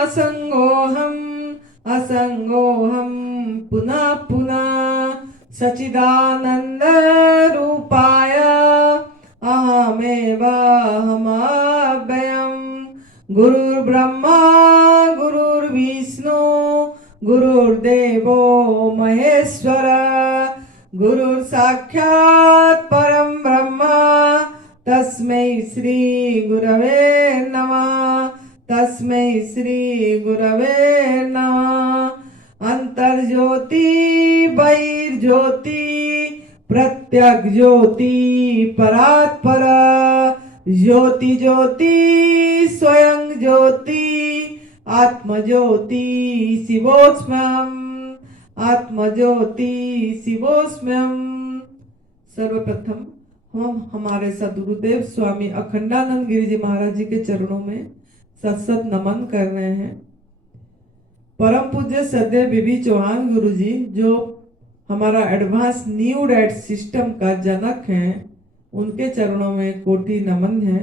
असंगोऽहम् असंगोऽहम् पुनः पुनः सच्चिदानन्दरूपाय अहमेवाहमव्ययम् गुरुर्ब्रह्मा गुरुर्विष्णु गुरुर्देवो महेश्वर गुरुर्साक्षात् परं ब्रह्म तस्मै श्री गुरवे नमः तस्मै श्री गुरवे नमः अंतर्ज्योति बहिर्ज्योति प्रत्यक् ज्योति परात्पर ज्योति ज्योति स्वयं ज्योति आत्मज्योति शिवोस्म्यम् आत्मज्योति शिवोस्म्यम्। सर्वप्रथम हम हमारे सद्गुरुदेव स्वामी अखंडानंद गिरि जी महाराज जी के चरणों में सत नमन कर रहे हैं। परम पूज्य सदैव बीबी चौहान गुरु जी जो हमारा एडवांस न्यू डैट सिस्टम का जनक हैं, उनके चरणों में कोटि नमन है।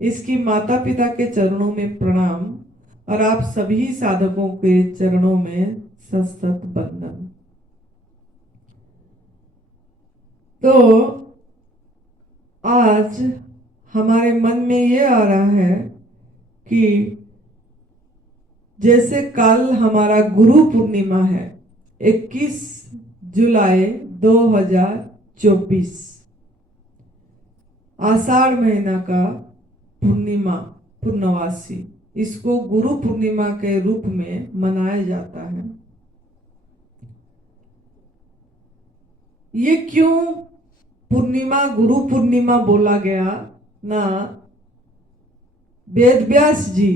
इसकी माता पिता के चरणों में प्रणाम और आप सभी साधकों के चरणों में सत वंदन। तो आज हमारे मन में ये आ रहा है कि जैसे कल हमारा गुरु पूर्णिमा है 21 जुलाई 2024, आषाढ़ महीना का पूर्णिमा पूर्णवासी, इसको गुरु पूर्णिमा के रूप में मनाया जाता है। ये क्यों पूर्णिमा गुरु पूर्णिमा बोला गया ना? वेद व्यास जी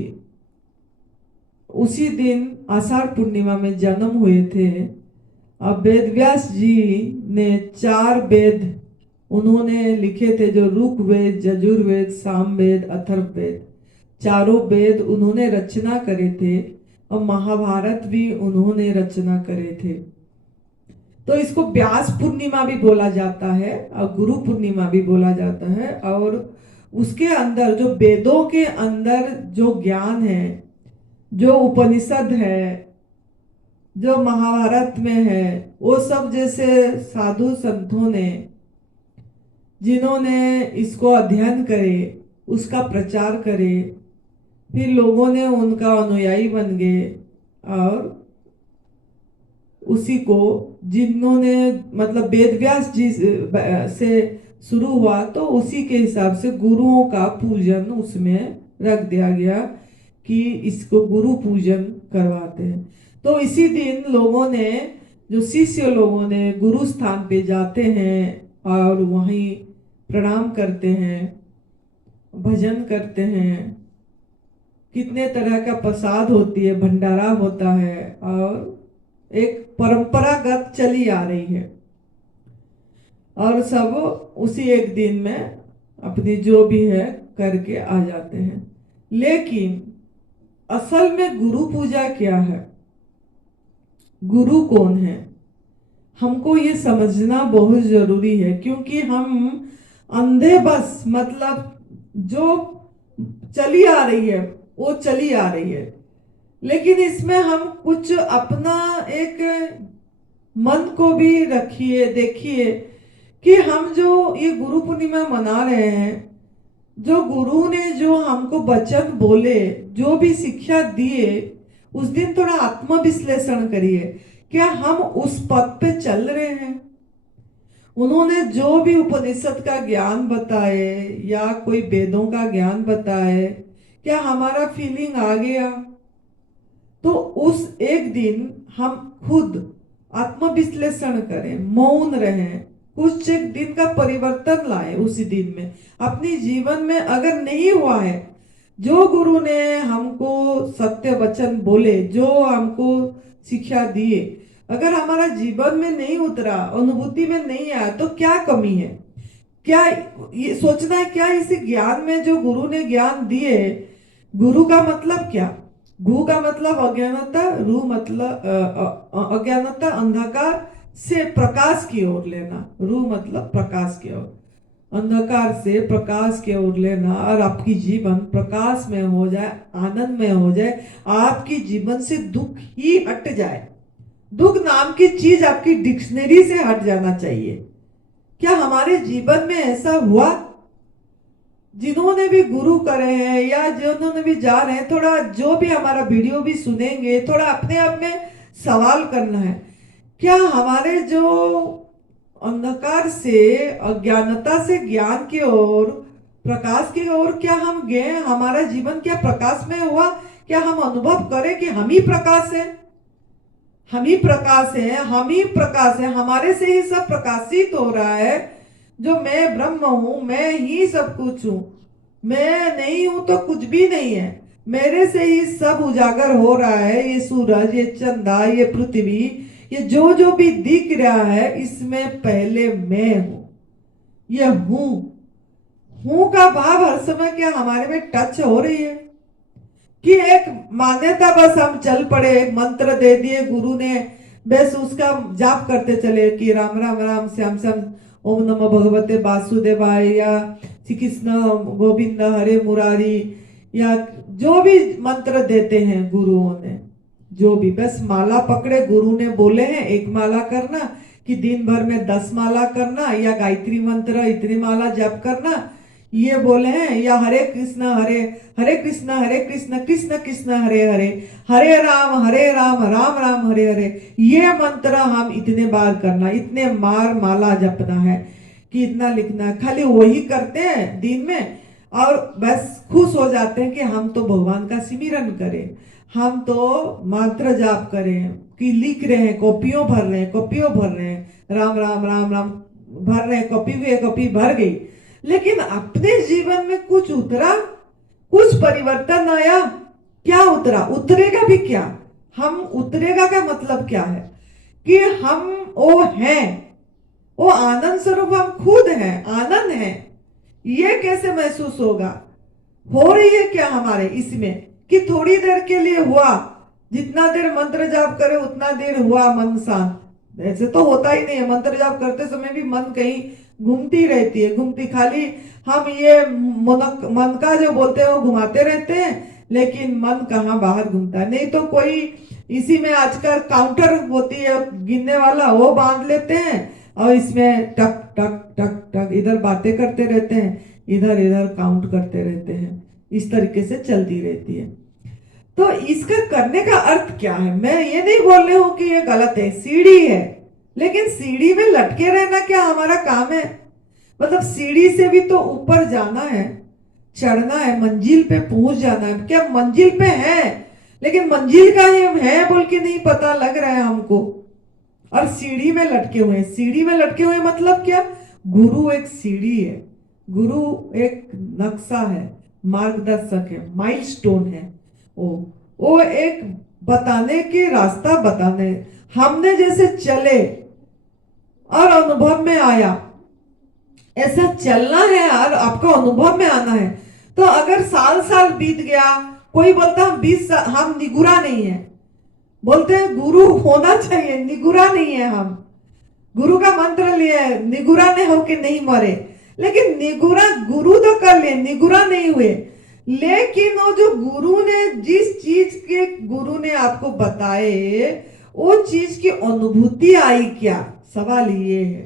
उसी दिन आषाढ़ पूर्णिमा में जन्म हुए थे। अब वेद व्यास जी ने 4 वेद उन्होंने लिखे थे, जो ऋग वेद, यजुर्वेद, सामवेद, अथर्ववेद, चारों वेद उन्होंने रचना करे थे और महाभारत भी उन्होंने रचना करे थे। तो इसको व्यास पूर्णिमा भी बोला जाता है और गुरु पूर्णिमा भी बोला जाता है। और उसके अंदर जो वेदों के अंदर जो ज्ञान है, जो उपनिषद है, जो महाभारत में है, वो सब जैसे साधु संतों ने जिन्होंने इसको अध्ययन करे, उसका प्रचार करे, फिर लोगों ने उनका अनुयायी बन गए और उसी को जिन्होंने मतलब वेद व्यास जी से शुरू हुआ तो उसी के हिसाब से गुरुओं का पूजन उसमें रख दिया गया कि इसको गुरु पूजन करवाते हैं। तो इसी दिन लोगों ने, जो शिष्य लोगों ने गुरु स्थान पे जाते हैं और वहीं प्रणाम करते हैं, भजन करते हैं, कितने तरह का प्रसाद होती है, भंडारा होता है और एक परंपरागत चली आ रही है। और सब उसी एक दिन में अपनी जो भी है करके आ जाते हैं। लेकिन असल में गुरु पूजा क्या है, गुरु कौन है, हमको ये समझना बहुत जरूरी है। क्योंकि हम अंधे बस मतलब जो चली आ रही है वो चली आ रही है, लेकिन इसमें हम कुछ अपना एक मन को भी रखिए, देखिए कि हम जो ये गुरु पूर्णिमा मना रहे हैं, जो गुरु ने जो हमको वचन बोले, जो भी शिक्षा दिए, उस दिन थोड़ा आत्मविश्लेषण करिए, क्या हम उस पथ पे चल रहे हैं? उन्होंने जो भी उपनिषद का ज्ञान बताए या कोई वेदों का ज्ञान बताए, क्या हमारा फीलिंग आ गया? तो उस एक दिन हम खुद आत्मविश्लेषण करें, मौन रहें, कुछ एक दिन का परिवर्तन लाए उसी दिन में अपनी जीवन में। अगर नहीं हुआ है, जो गुरु ने हमको सत्य वचन बोले, जो हमको शिक्षा दिए, अगर हमारा जीवन में नहीं उतरा, अनुभूति में नहीं आया, तो क्या कमी है? क्या ये सोचना है क्या इस ज्ञान में जो गुरु ने ज्ञान दिए, गुरु का मतलब क्या? घु का मतलब अज्ञानता, रू मतलब अज्ञानता, अंधकार से प्रकाश की ओर लेना, रू मतलब प्रकाश की ओर। अंधकार से प्रकाश की ओर लेना, और आपकी जीवन प्रकाश में हो जाए, आनंद में हो जाए, आपकी जीवन से दुख ही हट जाए। दुख नाम की चीज आपकी डिक्शनरी से हट जाना चाहिए। क्या हमारे जीवन में ऐसा हुआ? जिन्होंने भी गुरु करे हैं या जिन्होंने भी जा रहे हैं, थोड़ा जो भी हमारा वीडियो भी सुनेंगे, थोड़ा अपने आप में सवाल करना है, क्या हमारे जो अंधकार से, अज्ञानता से ज्ञान की ओर, प्रकाश की ओर क्या हम गए? हमारा जीवन क्या प्रकाश में हुआ? क्या हम अनुभव करें कि हम ही प्रकाश है, हम ही प्रकाश है, हम ही प्रकाश है, हमारे से ही सब प्रकाशित हो रहा है। जो मैं ब्रह्म हूं, मैं ही सब कुछ हूं, मैं नहीं हूं तो कुछ भी नहीं है, मेरे से ही सब उजागर हो रहा है। ये सूरज, ये चंदा, ये पृथ्वी, ये जो जो भी दिख रहा है, इसमें पहले मैं हूं। ये हूं का भाव हर समय क्या हमारे में टच हो रही है? कि एक मान्यता बस हम चल पड़े, एक मंत्र दे दिए गुरु ने, बस उसका जाप करते चले कि राम राम राम श्याम श्याम ओम नमो भगवते वासुदेवाय, या श्री कृष्ण गोविंद हरे मुरारी, या जो भी मंत्र देते हैं गुरुओं ने, जो भी बस माला पकड़े, गुरु ने बोले हैं एक माला करना, कि दिन भर में 10 माला करना, या गायत्री मंत्र इतनी माला जप करना, ये बोले हैं, या हरे कृष्ण हरे कृष्ण कृष्ण कृष्ण हरे हरे, हरे राम राम राम हरे हरे, ये मंत्र हम इतने बार करना, इतने बार माला जपना है, कि इतना लिखना है। खाली वही करते हैं दिन में और बस खुश हो जाते हैं कि हम तो भगवान का सिमरन करें, हम तो मंत्र जाप करें, कि लिख रहे हैं, कॉपियों भर रहे हैं, राम राम राम राम भर रहे हैं, कॉपी भर गई, लेकिन अपने जीवन में कुछ उतरा, कुछ परिवर्तन आया? क्या उतरा? उतरेगा भी क्या? हम उतरेगा का मतलब क्या है? कि हम वो हैं, वो आनंद स्वरूप हम खुद हैं, आनंद है। ये कैसे महसूस होगा? हो रही है क्या हमारे इसमें कि थोड़ी देर के लिए हुआ, जितना देर मंत्र जाप करे उतना देर हुआ मन शांत? ऐसे तो होता ही नहीं है। मंत्र जाप करते समय भी मन कहीं घूमती रहती है, घूमती, खाली हम ये मन का जो बोलते हैं वो घुमाते रहते हैं, लेकिन मन कहाँ बाहर घूमता है। नहीं तो कोई इसी में आजकल काउंटर होती है गिनने वाला, वो बांध लेते हैं और इसमें टक टक टक टक इधर बातें करते रहते हैं, इधर इधर काउंट करते रहते हैं, इस तरीके से चलती रहती है। तो इसका करने का अर्थ क्या है? मैं ये नहीं बोल रही हूं कि ये गलत है, सीढ़ी है, लेकिन सीढ़ी में लटके रहना क्या हमारा काम है? मतलब सीढ़ी से भी तो ऊपर जाना है, चढ़ना है, मंजिल पे पहुंच जाना है। क्या मंजिल पे है, लेकिन मंजिल का ही है बोल के नहीं पता लग रहा है हमको, और सीढ़ी में लटके हुए। सीढ़ी में लटके हुए मतलब क्या? गुरु एक सीढ़ी है, गुरु एक नक्शा है, मार्गदर्शक है, माइलस्टोन है। वो एक बताने के रास्ता बताने, हमने जैसे चले और अनुभव में आया, ऐसा चलना है और आपको अनुभव में आना है। तो अगर साल साल बीत गया, कोई बोलता हम 20 साल, हम निगुरा नहीं है, बोलते हैं गुरु होना चाहिए, निगुरा नहीं है हम, गुरु का मंत्र लिए निगुरा नहीं हो के नहीं मरे, लेकिन निगुरा गुरु तो कर लिए, निगुरा नहीं हुए। लेकिन वो जो गुरु ने, जिस चीज के गुरु ने आपको बताए, वो चीज की अनुभूति आई क्या? सवाल ये है।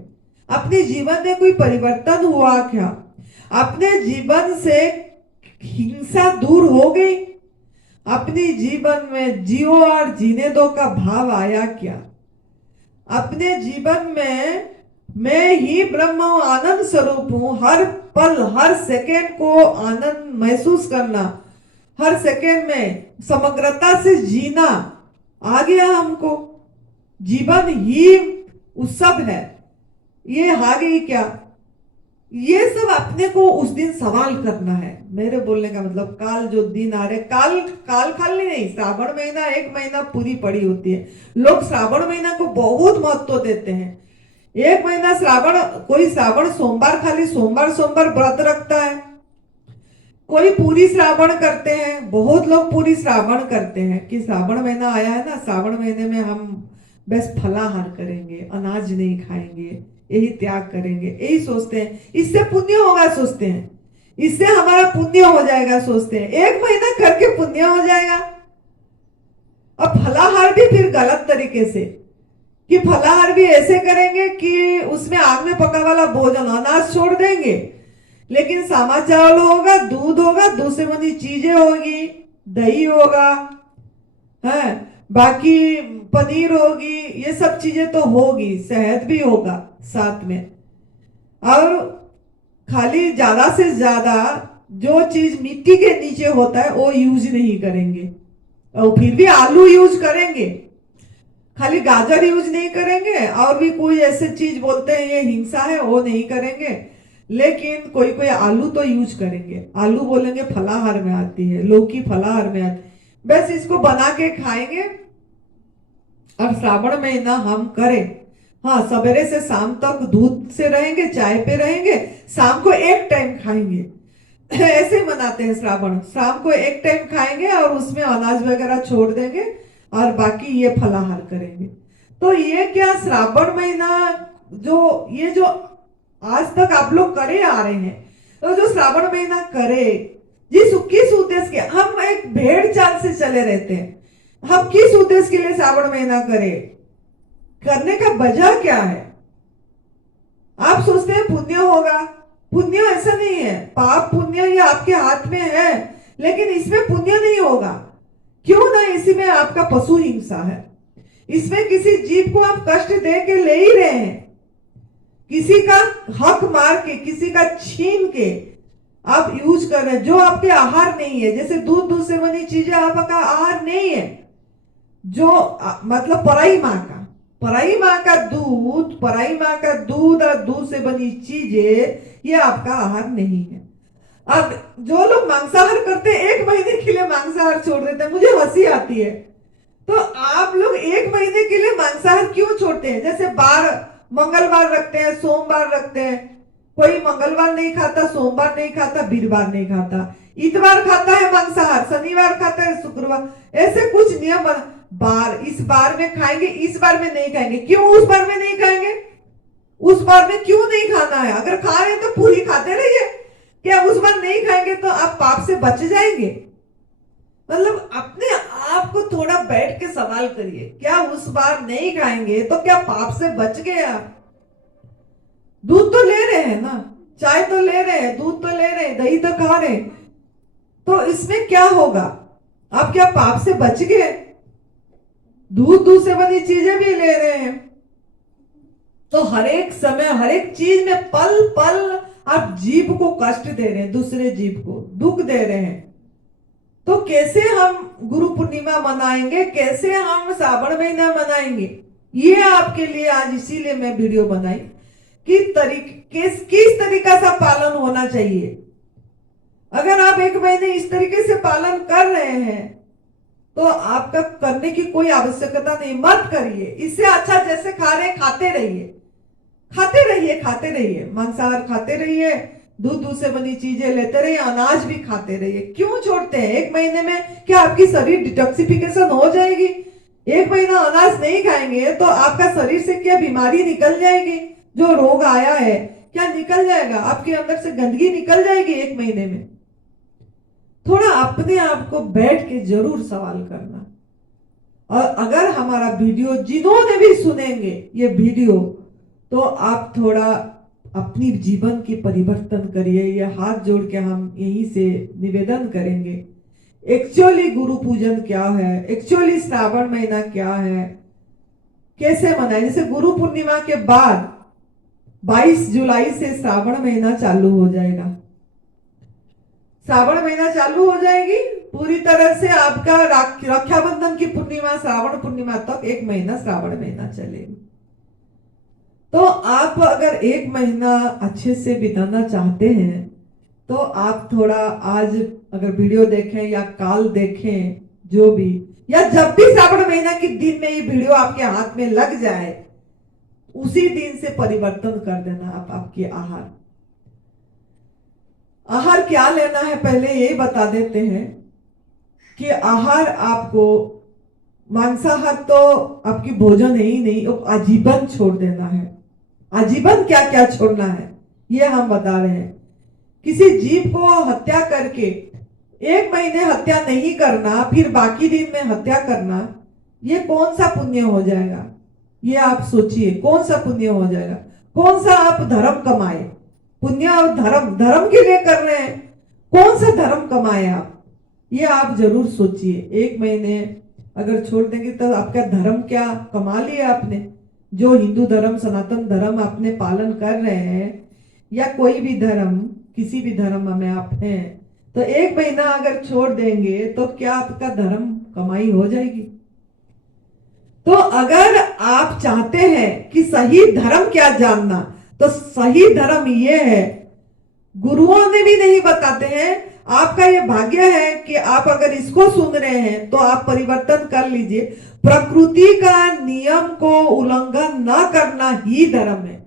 अपने जीवन में कोई परिवर्तन हुआ क्या? अपने जीवन से हिंसा दूर हो गई? अपने जीवन में जियो और जीने दो का भाव आया क्या? अपने जीवन में मैं ही ब्रह्म हूं, आनंद स्वरूप हूं, हर पल हर सेकेंड को आनंद महसूस करना, हर सेकेंड में समग्रता से जीना आ गया हमको? जीवन ही उत्सव है, ये आ गई क्या? ये सब अपने को उस दिन सवाल करना है। मेरे बोलने का मतलब, काल जो दिन आ रहे, काल खाली नहीं, श्रावण महीना 1 महीना पूरी पड़ी होती है। लोग श्रावण महीना को बहुत महत्व देते हैं। 1 महीना श्रावण, कोई श्रावण सोमवार, खाली सोमवार व्रत रखता है, कोई पूरी श्रावण करते हैं। बहुत लोग पूरी श्रावण करते हैं कि श्रावण महीना आया है ना, श्रावण महीने में हम बस फलाहार करेंगे, अनाज नहीं खाएंगे, यही त्याग करेंगे, यही सोचते हैं, इससे पुण्य होगा सोचते हैं, इससे हमारा पुण्य हो जाएगा सोचते हैं, 1 महीना करके पुण्य हो जाएगा। अब फलाहार भी फिर गलत तरीके से, कि फलाहार भी ऐसे करेंगे कि उसमें आग में पका वाला भोजन अनाज छोड़ देंगे, लेकिन सामा चावल होगा, दूध से बनी चीजें होगी, दही होगा, है, बाकी पनीर होगी, ये सब चीजें तो होगी, शहद भी होगा साथ में, और खाली ज्यादा से ज्यादा जो चीज मिट्टी के नीचे होता है वो यूज नहीं करेंगे, और फिर भी आलू यूज करेंगे, खाली गाजर यूज नहीं करेंगे, और भी कोई ऐसे चीज बोलते हैं ये हिंसा है वो नहीं करेंगे, लेकिन कोई कोई आलू तो यूज करेंगे, आलू बोलेंगे फलाहार में आती है, लौकी फलाहार में आती है, बस इसको बना के खाएंगे। और श्रावण महीना हम करें, हाँ, सवेरे से शाम तक दूध से रहेंगे, चाय पे रहेंगे, शाम को एक टाइम खाएंगे ऐसे ही मनाते हैं श्रावण, शाम को एक टाइम खाएंगे और उसमें अनाज वगैरह छोड़ देंगे और बाकी ये फलाहार करेंगे। तो ये क्या श्रावण महीना जो आज तक आप लोग करे आ रहे हैं, तो जो श्रावण महीना करे किस उद्देश्य के, हम एक भेड़ चाल से चले रहते हैं, हम किस उद्देश्य के लिए श्रावण महीना करें, करने का वजह क्या है? आप सोचते हैं पुण्य होगा, पुण्य ऐसा नहीं है, पाप पुण्य ये आपके हाथ में है, लेकिन इसमें पुण्य नहीं होगा। क्यों ना? इसी में आपका पशु हिंसा है, इसमें किसी जीव को आप कष्ट दे के ले ही रहे हैं, किसी का हक मार के, किसी का छीन के आप यूज कर रहे हैं, जो आपके आहार नहीं है। जैसे दूध से बनी चीजें आपका आहार नहीं है, जो मतलब पराई माँ का दूध और दूध से बनी चीजें ये आपका आहार नहीं है। अब जो लोग मांसाहार करते हैं 1 महीने के लिए मांसाहार छोड़ देते हैं, मुझे हंसी आती है। तो आप लोग 1 महीने के लिए मांसाहार क्यों छोड़ते हैं? जैसे मंगलवार रखते हैं, सोमवार रखते हैं, कोई मंगलवार नहीं खाता, सोमवार नहीं खाता, वीरवार नहीं खाता, इतवार खाता है मांसाहार, शनिवार खाता है, शुक्रवार, ऐसे कुछ नियम इस बार में खाएंगे, इस बार में नहीं खाएंगे। क्यों उस बार में नहीं खाएंगे? उस बार में क्यों नहीं खाना है? अगर खा रहे हैं तो पूरी खाते रहिए। क्या उस बार नहीं खाएंगे तो आप पाप से बच जाएंगे? मतलब अपने आप को थोड़ा बैठ के सवाल करिए, क्या उस बार नहीं खाएंगे तो क्या पाप से बच गए आप? दूध तो ले रहे हैं ना, चाय तो ले रहे हैं, दूध तो ले रहे हैं, दही तो खा रहे हैं, तो इसमें क्या होगा? आप क्या पाप से बच गए? दूध से बनी चीजें भी ले रहे हैं, तो हर एक समय हर एक चीज में पल पल आप जीव को कष्ट दे रहे हैं, दूसरे जीव को दुख दे रहे हैं। तो कैसे हम गुरु पूर्णिमा मनाएंगे, कैसे हम श्रावण महीना मनाएंगे? ये आपके लिए आज इसीलिए मैं वीडियो बनाई कि किस तरीका से पालन होना चाहिए। अगर आप 1 महीने इस तरीके से पालन कर रहे हैं तो आपका करने की कोई आवश्यकता नहीं, मत करिए। इससे अच्छा जैसे खा रहे खाते रहिए, मांसाहार खाते रहिए, दूध से बनी चीजें लेते रहिए, अनाज भी खाते रहिए। क्यों छोड़ते हैं? 1 महीने में क्या आपकी शरीर डिटॉक्सिफिकेशन हो जाएगी? 1 महीना अनाज नहीं खाएंगे तो आपका शरीर से क्या बीमारी निकल जाएगी? जो रोग आया है क्या निकल जाएगा? आपके अंदर से गंदगी निकल जाएगी 1 महीने में? थोड़ा अपने आप को बैठ के जरूर सवाल करना। और अगर हमारा वीडियो जिन्होंने भी सुनेंगे ये वीडियो, तो आप थोड़ा अपनी जीवन की परिवर्तन करिए। ये हाथ जोड़ के हम यहीं से निवेदन करेंगे। एक्चुअली गुरु पूजन क्या है, एक्चुअली श्रावण महीना क्या है, कैसे मनाए। जैसे गुरु पूर्णिमा के बाद 22 जुलाई से श्रावण महीना चालू हो जाएगा, श्रावण महीना चालू हो जाएगी पूरी तरह से। आपका रक्षाबंधन की पूर्णिमा, श्रावण पूर्णिमा तक 1 महीना श्रावण महीना चलेगी। तो आप अगर 1 महीना अच्छे से बिताना चाहते हैं तो आप थोड़ा आज अगर वीडियो देखें या काल देखें, जो भी, या जब भी श्रावण महीना के दिन में ये वीडियो आपके हाथ में लग जाए, उसी दिन से परिवर्तन कर देना। आप आपके आहार क्या लेना है पहले ये बता देते हैं कि आहार आपको मांसाहार तो आपकी भोजन है ही नहीं, आजीवन छोड़ देना है। आजीवन क्या क्या छोड़ना है, ये हम बता रहे हैं। किसी जीव को हत्या करके 1 महीने हत्या नहीं करना, फिर बाकी दिन में हत्या करना, ये कौन सा पुण्य हो जाएगा? ये आप सोचिए, कौन सा पुण्य हो जाएगा? कौन सा आप धर्म कमाए? पुण्य और धर्म, धर्म के लिए कर रहे हैं, कौन सा धर्म कमाए आप? ये आप जरूर सोचिए। 1 महीने अगर छोड़ देंगे तो आपका धर्म क्या कमा लिया आपने? जो हिंदू धर्म, सनातन धर्म आपने पालन कर रहे हैं, या कोई भी धर्म, किसी भी धर्म में आप हैं, तो 1 महीना अगर छोड़ देंगे तो क्या आपका धर्म कमाई हो जाएगी? तो अगर आप चाहते हैं कि सही धर्म क्या जानना, तो सही धर्म ये है, गुरुओं ने भी नहीं बताते हैं। आपका ये भाग्य है कि आप अगर इसको सुन रहे हैं तो आप परिवर्तन कर लीजिए। प्रकृति का नियम को उल्लंघन न करना ही धर्म है।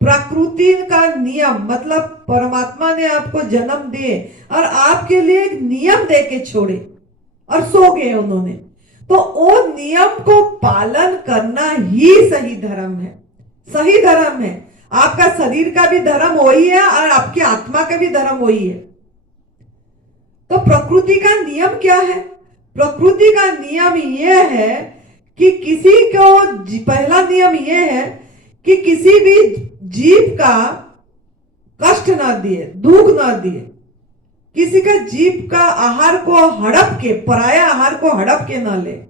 प्रकृति का नियम मतलब परमात्मा ने आपको जन्म दिए और आपके लिए एक नियम दे के छोड़े और सो गए उन्होंने, तो वो नियम को पालन करना ही सही धर्म है। सही धर्म है। आपका शरीर का भी धर्म वही है और आपकी आत्मा का भी धर्म वही है। तो प्रकृति का नियम क्या है? प्रकृति का नियम यह है कि किसी को, पहला नियम यह है कि किसी भी जीव का कष्ट ना दिए, दुख ना दिए। किसी का जीव का आहार को हड़प के, पराया आहार को हड़प के ना ले।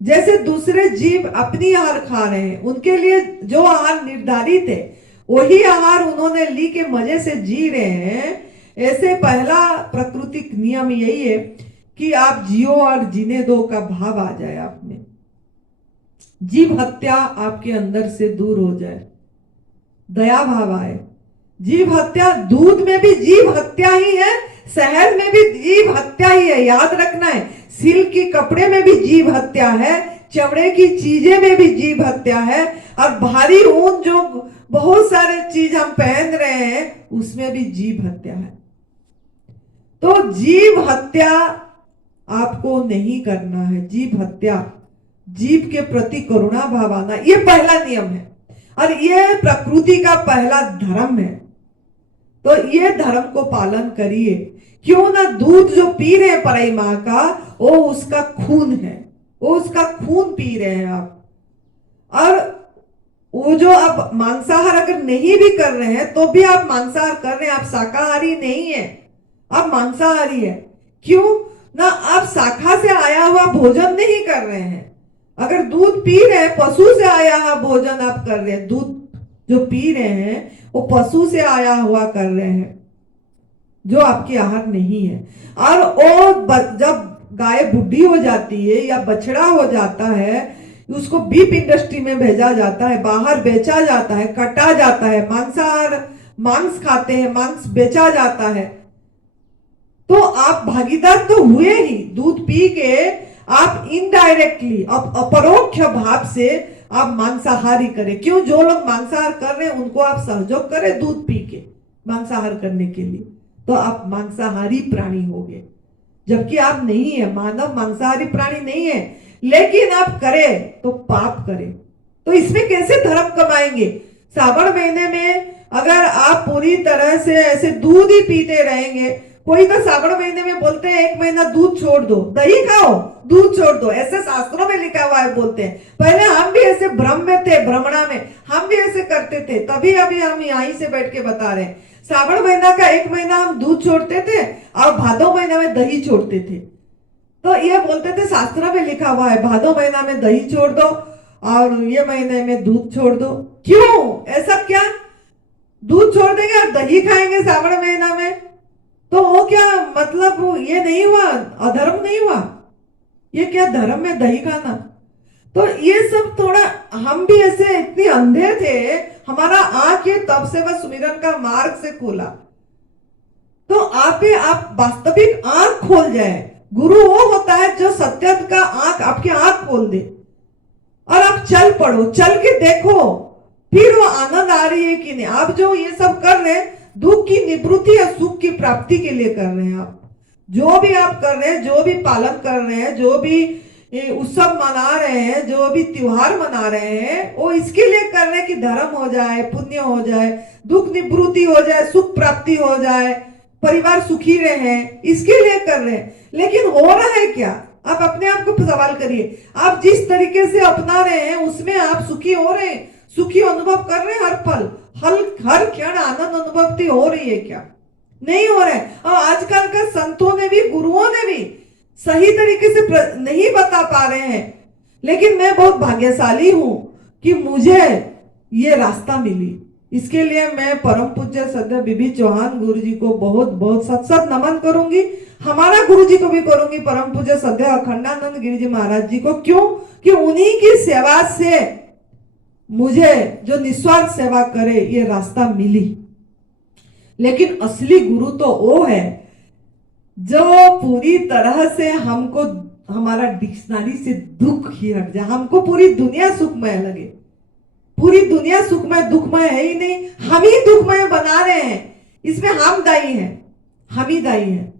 जैसे दूसरे जीव अपनी आहार खा रहे हैं, उनके लिए जो आहार निर्धारित है वही आहार उन्होंने ली के मजे से जी रहे हैं। ऐसे पहला प्राकृतिक नियम यही है कि आप जियो और जीने दो का भाव आ जाए आप में। जीव हत्या आपके अंदर से दूर हो जाए, दया भाव आए। जीव हत्या, दूध में भी जीव हत्या ही है, शहद में भी जीव हत्या ही है, याद रखना है। सिल्क के कपड़े में भी जीव हत्या है, चमड़े की चीजें में भी जीव हत्या है, और भारी ऊन जो बहुत सारे चीज हम पहन रहे हैं उसमें भी जीव हत्या है। तो जीव हत्या आपको नहीं करना है। जीव हत्या, जीव के प्रति करुणा भाव आना, ये पहला नियम है और ये प्रकृति का पहला धर्म है। तो ये धर्म को पालन करिए। क्यों ना, दूध जो पी रहे हैं पराई माँ का, वो उसका खून है, वो उसका खून पी रहे हैं आप। और वो जो आप मांसाहार अगर नहीं भी कर रहे हैं तो भी आप मांसाहार कर रहे हैं, आप शाकाहारी नहीं है, आप मांसाहारी है। क्यों ना, आप शाखा से आया हुआ भोजन नहीं कर रहे हैं। अगर दूध पी रहे हैं, पशु से आया हुआ भोजन आप कर रहे हैं। दूध जो पी रहे हैं वो पशु से आया हुआ कर रहे हैं, जो आपके आहार नहीं है। और वो जब गाय बुढ़ी हो जाती है या बछड़ा हो जाता है, उसको बीफ इंडस्ट्री में भेजा जाता है, बाहर बेचा जाता है, कटा जाता है, मांसाहार, मांस खाते हैं, मांस बेचा जाता है। तो आप भागीदार तो हुए ही। दूध पी के आप इनडायरेक्टली, अपरोक्ष भाव से आप मांसाहारी करें। क्यों? जो लोग मांसाहार कर रहे हैं उनको आप सहयोग करें दूध पी के मांसाहार करने के लिए, तो आप मांसाहारी प्राणी हो गए। जबकि आप नहीं है, मानव मांसाहारी प्राणी नहीं है, लेकिन आप करें तो पाप करें। तो इसमें कैसे धर्म कमाएंगे? श्रावण महीने में अगर आप पूरी तरह से ऐसे दूध ही पीते रहेंगे, कोई तो श्रावण महीने में बोलते हैं 1 महीना दूध छोड़ दो, दही खाओ, दूध छोड़ दो, ऐसे शास्त्रों में लिखा हुआ है, बोलते हैं। पहले हम भी ऐसे भ्रम में थे, भ्रमणा में हम भी ऐसे करते थे, तभी अभी हम यहीं से बैठ के बता रहे हैं। श्रावण महीना का 1 महीना हम दूध छोड़ते थे और भादो महीना में दही छोड़ते थे। तो ये बोलते थे शास्त्र में लिखा हुआ है भादो महीना में दही छोड़ दो और ये महीने में दूध छोड़ दो। क्यों ऐसा? क्या दूध छोड़ देंगे और दही खाएंगे श्रावण महीना में? तो वो क्या मतलब, ये नहीं हुआ, अधर्म नहीं हुआ? ये क्या धर्म में दही खाना? तो ये सब थोड़ा, हम भी ऐसे इतने अंधे थे, हमारा आंख ये तब से बस सुमिरन का मार्ग से खोला। तो आप वास्तविक आंख खोल जाए। गुरु वो होता है जो सत्य का आंख, आपकी आंख खोल दे और आप चल पड़ो, चल के देखो, फिर वो आनंद आ रही है कि नहीं। आप जो ये सब कर रहे हैं दुख की निवृत्ति और सुख की प्राप्ति के लिए कर रहे हैं। आप जो भी आप कर रहे हैं, जो भी पालन कर रहे हैं, जो भी उत्सव मना रहे हैं, जो भी त्योहार मना रहे हैं, वो इसके लिए कर रहे हैं कि धर्म हो जाए, पुण्य हो जाए, दुख निवृत्ति हो जाए, सुख प्राप्ति हो जाए, परिवार सुखी रहे, इसके लिए कर रहे हैं। लेकिन हो रहा है क्या? आप अपने आप को सवाल करिए। आप जिस तरीके से अपना रहे हैं उसमें आप सुखी हो रहे हैं, सुखी अनुभव कर रहे हैं, हर पल हर क्षण आनंद अनुभूति हो रही है क्या? नहीं हो रहा है। और आजकल का संतों ने भी, गुरुओं ने भी सही तरीके से नहीं बता पा रहे हैं। लेकिन मैं बहुत भाग्यशाली हूं कि मुझे ये रास्ता मिली। इसके लिए मैं परम पूज्य श्रद्धेय बीबी चौहान गुरु जी को बहुत बहुत सत सत नमन करूंगी। हमारा गुरु जी को भी करूंगी, परम पूज्य श्रद्धेय अखंडानंद गिरि जी महाराज जी को। क्यों? कि उन्हीं की सेवा से मुझे जो निस्वार्थ सेवा करे ये रास्ता मिली। लेकिन असली गुरु तो वो है जो पूरी तरह से हमको, हमारा डिक्शनरी से दुख ही हट जाए, हमको पूरी दुनिया सुखमय लगे। पूरी दुनिया सुखमय दुखमय है ही नहीं, हम ही दुखमय बना रहे हैं। इसमें हम दायी हैं, हम ही दायी हैं।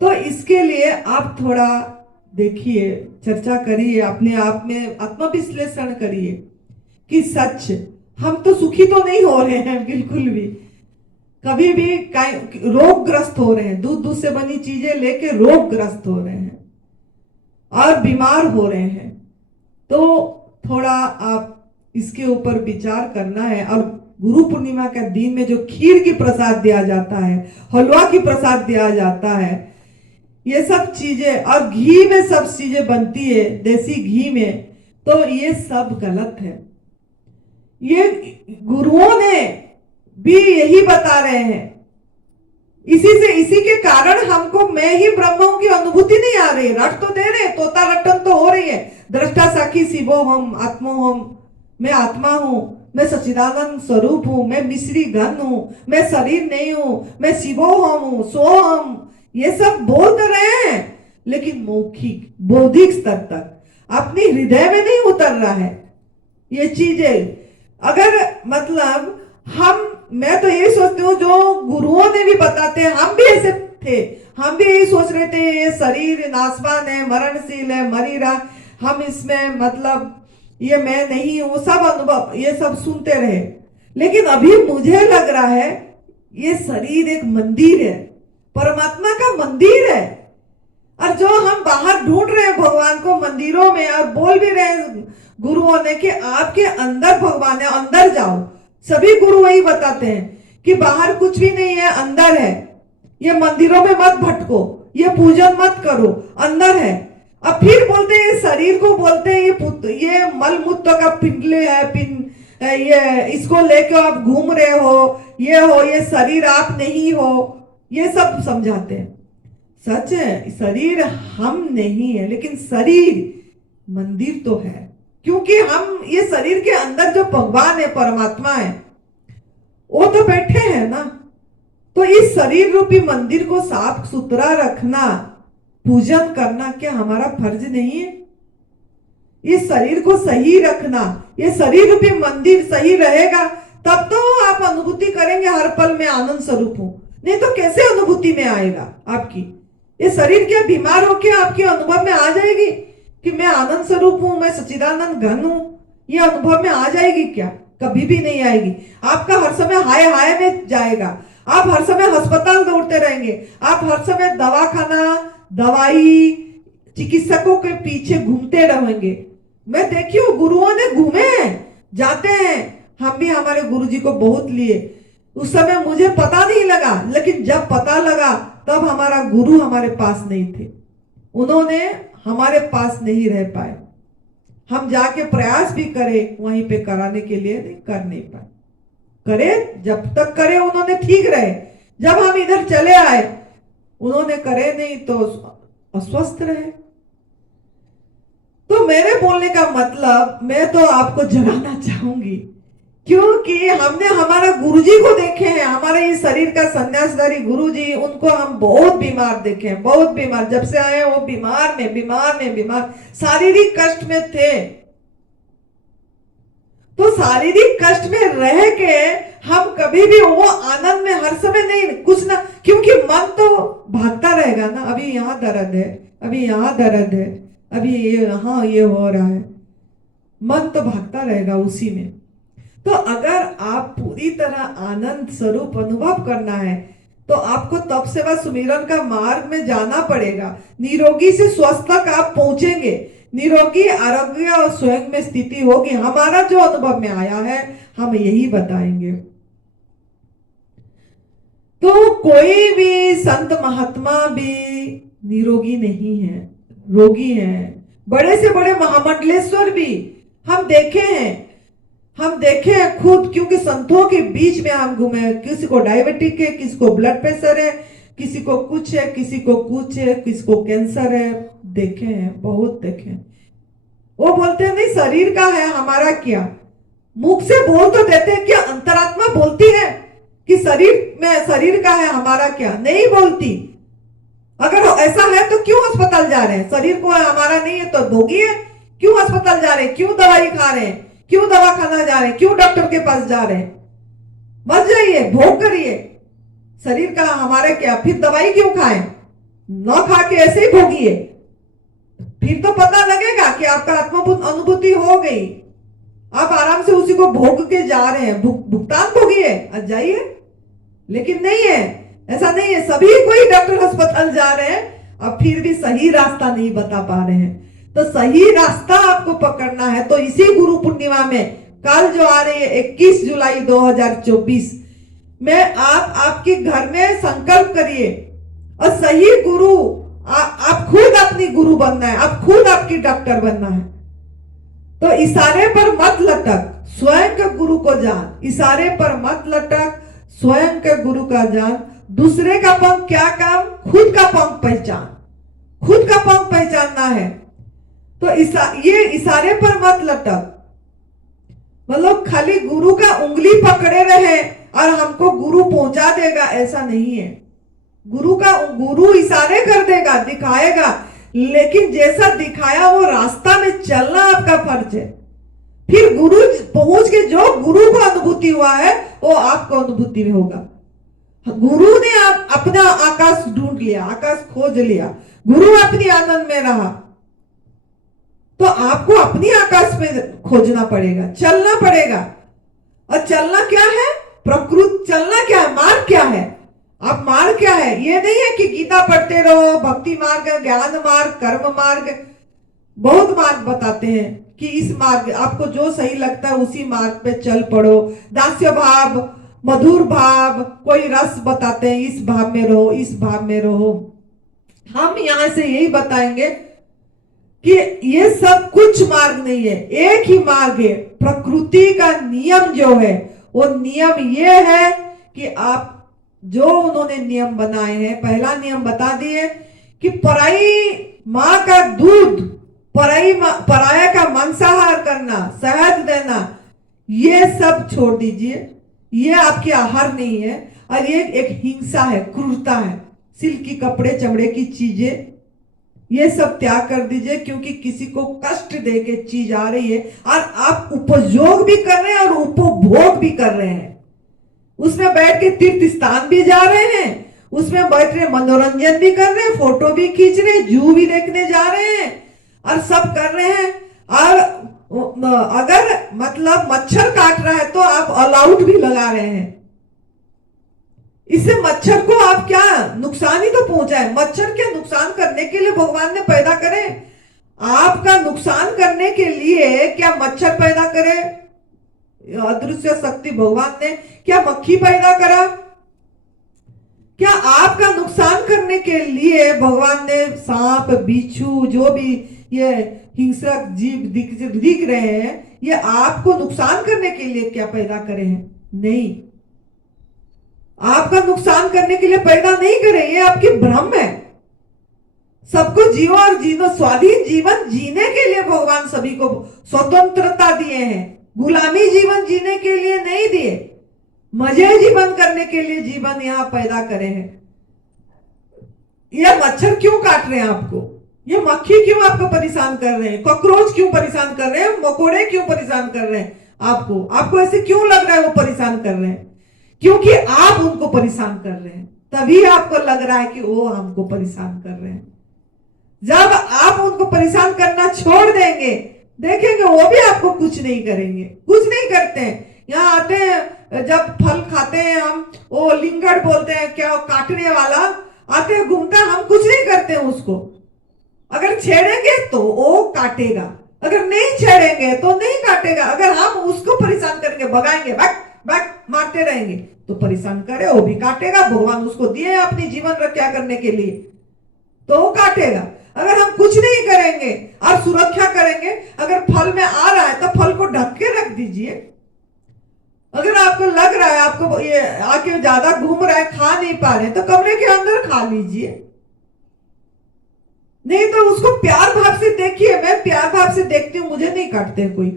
तो इसके लिए आप थोड़ा देखिए, चर्चा करिए, अपने आप में आत्मविश्लेषण करिए कि सच हम तो सुखी तो नहीं हो रहे हैं बिल्कुल भी। कभी भी रोगग्रस्त हो रहे हैं, दूध से बनी चीजें लेके रोगग्रस्त हो रहे हैं और बीमार हो रहे हैं। तो थोड़ा आप इसके ऊपर विचार करना है। और गुरु पूर्णिमा के दिन में जो खीर की प्रसाद दिया जाता है, हलवा की प्रसाद दिया जाता है, ये सब चीजें, और घी में सब चीजें बनती है, देसी घी में, तो ये सब गलत है। ये गुरुओं ने भी यही बता रहे हैं। इसी के कारण हमको मैं ही ब्रह्म हूं की अनुभूति नहीं आ रही। रट तो दे रहे, तोता रटन तो हो रही है, दृष्टा साखी शिवो हम आत्मो हम, मैं आत्मा हूं, मैं सच्चिदानंद स्वरूप हूं, मैं मिश्री घन हूं, मैं शरीर नहीं हूं, मैं शिवो हम हूं, सो हम, ये सब बोल तो रहे हैं। लेकिन मौखिक बौद्धिक स्तर तक अपनी हृदय में नहीं उतर रहा है ये चीजें। अगर मतलब मैं तो यही सोचती हूँ, जो गुरुओं ने भी बताते हैं, हम भी ऐसे थे, हम भी यही सोच रहे थे ये शरीर नाशवान है, मरणशील है, मरी रहा, हम इसमें मतलब ये मैं नहीं हूं, सब अनुभव ये सब सुनते रहे। लेकिन अभी मुझे लग रहा है ये शरीर एक मंदिर है, परमात्मा का मंदिर है। और जो हम बाहर ढूंढ रहे हैं भगवान को मंदिरों में, और बोल भी रहे हैं गुरुओं ने कि आपके अंदर भगवान है, अंदर जाओ। सभी गुरु वही बताते हैं कि बाहर कुछ भी नहीं है, अंदर है। ये मंदिरों में मत भटको, ये पूजन मत करो, अंदर है। अब फिर बोलते हैं शरीर को, बोलते हैं ये मल मूत्र का पिंडले है, ये इसको लेकर आप घूम रहे हो, ये शरीर आप नहीं हो, ये सब समझाते हैं। सच है, शरीर हम नहीं है, लेकिन शरीर मंदिर तो है। क्योंकि हम ये शरीर के अंदर जो भगवान है, परमात्मा है, वो तो बैठे हैं ना। तो इस शरीर रूपी मंदिर को साफ सुथरा रखना, पूजन करना क्या हमारा फर्ज नहीं है? इस शरीर को सही रखना, ये शरीर रूपी मंदिर सही रहेगा तब तो आप अनुभूति करेंगे हर पल में आनंद स्वरूप हूं। नहीं तो कैसे अनुभूति में आएगा आपकी? ये शरीर क्या बीमार होके आपके अनुभव में आ जाएगी कि मैं आनंद स्वरूप हूं, मैं सच्चिदानंद घन हूं? ये अनुभव में आ जाएगी क्या? कभी भी नहीं आएगी। आपका हर समय हाय हाय में जाएगा, आप हर समय अस्पताल दौड़ते रहेंगे, आप हर समय दवाखाना, दवाई, चिकित्सकों के पीछे घूमते रहेंगे। मैं देखी हूँ, गुरुओं ने घूमे हैं, जाते हैं। हम भी हमारे गुरुजी को बहुत लिए, उस समय मुझे पता नहीं लगा, लेकिन जब पता लगा तब हमारा गुरु हमारे पास नहीं थे, उन्होंने हमारे पास नहीं रह पाए। हम जाके प्रयास भी करें वहीं पे कराने के लिए, नहीं कर नहीं पाए। करे जब तक करे उन्होंने ठीक रहे, जब हम इधर चले आए उन्होंने करे नहीं तो अस्वस्थ रहे। तो मेरे बोलने का मतलब, मैं तो आपको जगाना चाहूंगी, क्योंकि हमने हमारा गुरुजी को देखे हैं, हमारे इस शरीर का सन्यासधारी गुरुजी, उनको हम बहुत बीमार देखे हैं, बहुत बीमार। जब से आए वो बीमार शारीरिक कष्ट में थे। तो शारीरिक कष्ट में रह के हम कभी भी वो आनंद में हर समय नहीं, कुछ ना, क्योंकि मन तो भागता रहेगा ना। अभी यहाँ दर्द है, अभी यहाँ दर्द है, अभी ये, हाँ ये हो रहा है, मन तो भागता रहेगा उसी में। तो अगर आप पूरी तरह आनंद स्वरूप अनुभव करना है तो आपको तप सेवा सुमिरन का मार्ग में जाना पड़ेगा। निरोगी से स्वस्थ तक आप पहुंचेंगे, निरोगी आरोग्य और स्वयं में स्थिति होगी। हमारा जो अनुभव में आया है हम यही बताएंगे। तो कोई भी संत महात्मा भी निरोगी नहीं है, रोगी है। बड़े से बड़े महामंडलेश्वर भी हम देखे हैं, हम देखे हैं खुद, क्योंकि संतों के बीच में हम घूमे। किसी को डायबिटिक है, किसी को ब्लड प्रेशर है, किसी को कुछ है, किसी को कुछ है, किसी को कैंसर है, देखे हैं, बहुत देखे हैं। वो बोलते हैं नहीं शरीर का है, हमारा क्या। मुख से बोल तो देते हैं, क्या अंतरात्मा बोलती है कि शरीर में शरीर का है, हमारा क्या? नहीं बोलती। अगर ऐसा है तो क्यों अस्पताल जा रहे हैं? शरीर को हमारा नहीं है तो भोगी है, क्यों अस्पताल जा रहे हैं? क्यों दवाई खा रहे हैं? क्यों दवा खाना जा रहे हैं? क्यों डॉक्टर के पास जा रहे हैं? मत जाइए, भोग करिए। शरीर का हमारे क्या, फिर दवाई क्यों खाएं? न खा के ऐसे ही भोगिए, फिर तो पता लगेगा कि आपका आत्मभूत अनुभूति हो गई। आप आराम से उसी को भोग के जा रहे हैं, भुगतान भोगिए, जाइए। लेकिन नहीं है, ऐसा नहीं है। सभी कोई डॉक्टर अस्पताल जा रहे हैं, अब फिर भी सही रास्ता नहीं बता पा रहे हैं। तो सही रास्ता आपको पकड़ना है। तो इसी गुरु पूर्णिमा में, कल जो आ रही है 21 जुलाई 2024 में, आप आपके घर में संकल्प करिए और सही गुरु, आप खुद अपनी गुरु बनना है, आप खुद आपकी डॉक्टर बनना है। तो इशारे पर मत लटक, स्वयं के गुरु को जान। इशारे पर मत लटक, स्वयं के गुरु का जान। दूसरे का पंख क्या काम, खुद का पंख पहचान। खुद का पंख पहचानना है। तो ये इशारे पर मत लटक, मतलब खाली गुरु का उंगली पकड़े रहे और हमको गुरु पहुंचा देगा, ऐसा नहीं है। गुरु इशारे कर देगा, दिखाएगा, लेकिन जैसा दिखाया वो रास्ता में चलना आपका फर्ज है। फिर गुरु पहुंच के जो गुरु को अनुभूति हुआ है वो आपको अनुभूति में होगा। गुरु ने आप अपना आकाश ढूंढ लिया, आकाश खोज लिया, गुरु अपनी आनंद में रहा। तो आपको अपनी आकाश में खोजना पड़ेगा, चलना पड़ेगा। और चलना क्या है? प्रकृति। चलना क्या है? मार्ग क्या है? आप मार्ग क्या है? ये नहीं है कि गीता पढ़ते रहो, भक्ति मार्ग, ज्ञान मार्ग, कर्म मार्ग, बहुत मार्ग बताते हैं कि इस मार्ग, आपको जो सही लगता है उसी मार्ग पे चल पड़ो। दास्य भाव, मधुर भाव, कोई रस बताते हैं, इस भाव में रहो, इस भाव में रहो। हम यहां से यही बताएंगे कि ये सब कुछ मार्ग नहीं है, एक ही मार्ग है। प्रकृति का नियम जो है वो नियम ये है कि आप जो उन्होंने नियम बनाए हैं, पहला नियम बता दिए कि पराई माँ का दूध, पराया का मांसाहार करना, शहद देना, ये सब छोड़ दीजिए। ये आपके आहार नहीं है और ये एक हिंसा है, क्रूरता है। सिल्क की कपड़े, चमड़े की चीजें, ये सब त्याग कर दीजिए, क्योंकि किसी को कष्ट दे के चीज आ रही है और आप उपयोग भी कर रहे हैं और उपभोग भी कर रहे हैं। उसमें बैठ के तीर्थ स्थान भी जा रहे हैं, उसमें बैठ रहे मनोरंजन भी कर रहे हैं, फोटो भी खींच रहे हैं, जू भी देखने जा रहे हैं और सब कर रहे हैं। और अगर मतलब मच्छर काट रहा है तो आप ऑल आउट भी लगा रहे हैं। इससे मच्छर को आप क्या नुकसान ही तो पहुंचाए। मच्छर के नुकसान करने के लिए भगवान ने पैदा करे, आपका नुकसान करने के लिए क्या मच्छर पैदा करे? अदृश्य शक्ति भगवान ने क्या मक्खी पैदा करा? क्या आपका नुकसान करने के लिए भगवान ने सांप, बिच्छू, जो भी ये हिंसक जीव दिख रहे हैं, ये आपको नुकसान करने के लिए क्या पैदा करे हैं? नहीं, आपका नुकसान करने के लिए पैदा नहीं करे, ये आपकी भ्रम है। सबको जीवा और जीवन, स्वाधीन जीवन जीने के लिए भगवान सभी को स्वतंत्रता दिए हैं, गुलामी जीवन जीने के लिए नहीं दिए। मजे जीवन करने के लिए जीवन यहां पैदा करे हैं। ये मच्छर क्यों काट रहे हैं आपको? ये मक्खी क्यों आपको परेशान कर रहे हैं? कॉकरोच क्यों परेशान कर रहे हैं? मकोड़े क्यों परेशान कर रहे हैं आपको? आपको ऐसे क्यों लग रहा है वो परेशान कर रहे हैं? क्योंकि आप उनको परेशान कर रहे हैं, तभी आपको लग रहा है कि वो हमको परेशान कर रहे हैं। जब आप उनको परेशान करना छोड़ देंगे, देखेंगे वो भी आपको कुछ नहीं करेंगे, कुछ नहीं करते हैं। यहाँ आते हैं, जब फल खाते हैं हम, वो लिंगड़ बोलते हैं, क्या काटने वाला आते हैं, घूमता, हम कुछ नहीं करते हैं उसको। अगर छेड़ेंगे तो वो काटेगा, अगर नहीं छेड़ेंगे तो नहीं काटेगा। अगर हम उसको परेशान करेंगे, भगाएंगे, बैक बैक मारते रहेंगे, तो परेशान करे वो भी काटेगा। भगवान उसको दिए अपनी जीवन रक्षा करने के लिए, तो वो काटेगा। अगर हम कुछ नहीं करेंगे और सुरक्षा करेंगे, अगर फल में आ रहा है तो फल को ढक के रख दीजिए। अगर आपको लग रहा है आपको ये आके ज्यादा घूम रहा है, खा नहीं पा रहे, तो कमरे के अंदर खा लीजिए। नहीं तो उसको प्यार भाव से देखिए। मैं प्यार भाव से देखती हूँ, मुझे नहीं काटते कोई।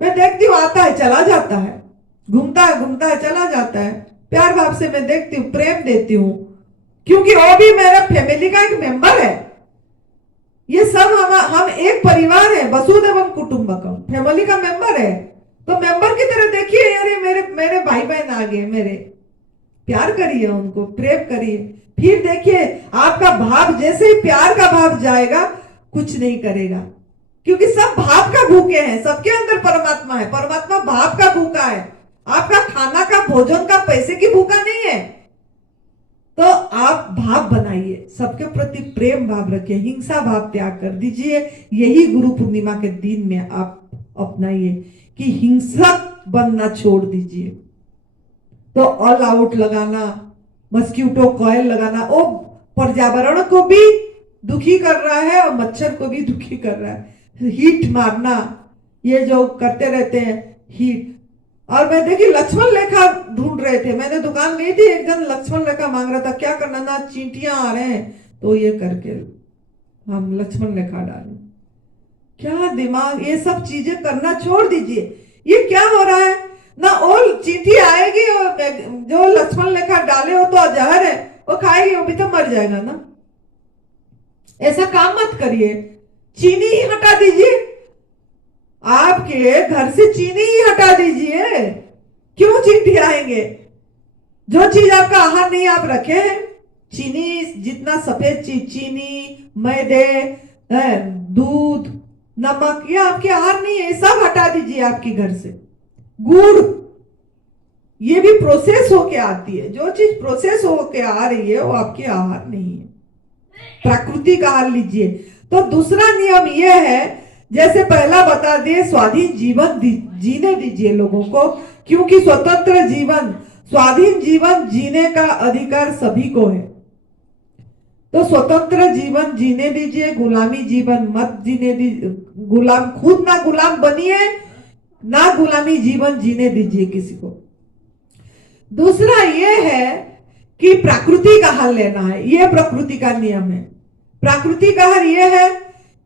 मैं देखती हूँ, आता है चला जाता है, घूमता है चला जाता है। प्यार भाव से मैं देखती हूँ, प्रेम देती हूँ, क्योंकि वो भी मेरा फैमिली का एक मेंबर है। ये सब हम एक परिवार है, वसुधैवम कुटुंबकम, फैमिली का मेंबर है। तो मेंबर की तरह देखिए, अरे मेरे भाई बहन आ गए मेरे, प्यार करिए उनको, प्रेम करिए। फिर देखिए आपका भाव, जैसे ही प्यार का भाव जाएगा, कुछ नहीं करेगा, क्योंकि सब भाव का भूखे हैं। सबके अंदर परमात्मा है, परमात्मा भाव का भूखा है। आपका खाना का, भोजन का, पैसे की भूखा नहीं है। तो आप भाव बनाइए, सबके प्रति प्रेम भाव रखिए, हिंसा भाव त्याग कर दीजिए। यही गुरु पूर्णिमा के दिन में आप अपनाइए कि हिंसक बनना छोड़ दीजिए। तो ऑल आउट लगाना, मस्क्यूटो कॉयल लगाना, वो पर्यावरण को भी दुखी कर रहा है और मच्छर को भी दुखी कर रहा है। हीट मारना, ये जो करते रहते हैं हीट। और मैं देखी लक्ष्मण रेखा ढूंढ रहे थे, मैंने दुकान ली थी, एक जन लक्ष्मण रेखा मांग रहा था। क्या करना ना, चींटियां आ रहे हैं, तो ये करके हम लक्ष्मण रेखा डालें। क्या दिमाग, ये सब चीजें करना छोड़ दीजिए। ये क्या हो रहा है ना, और चींटी आएगी और जो लक्ष्मण रेखा डाले हो तो जहर है, वो खाएगी, वो भी तो मर जाएगा ना। ऐसा काम मत करिए, चीनी ही हटा दीजिए, आपके घर से चीनी ही हटा दीजिए। क्यों चींटी आएंगे? जो चीज आपका आहार नहीं आप रखे हैं, चीनी, जितना सफेद चीज, चीनी, मैदे, दूध, नमक, ये आपके आहार नहीं है, सब हटा दीजिए आपके घर से। गुड़, ये भी प्रोसेस होके आती है। जो चीज प्रोसेस होके आ रही है वो आपके आहार नहीं है, प्राकृतिक आहार लीजिए। तो दूसरा नियम यह है, जैसे पहला बता दिए, स्वाधीन जीवन जीने दीजिए लोगों को, क्योंकि स्वतंत्र जीवन, स्वाधीन जीवन जीने का अधिकार सभी को है। तो स्वतंत्र जीवन जीने दीजिए, गुलामी जीवन मत जीने दीजिए। गुलाम खुद ना गुलाम बनिए, ना गुलामी जीवन जीने दीजिए किसी को। दूसरा यह है कि प्रकृति का हल लेना है, यह प्रकृति का नियम है। प्रकृति का हल यह है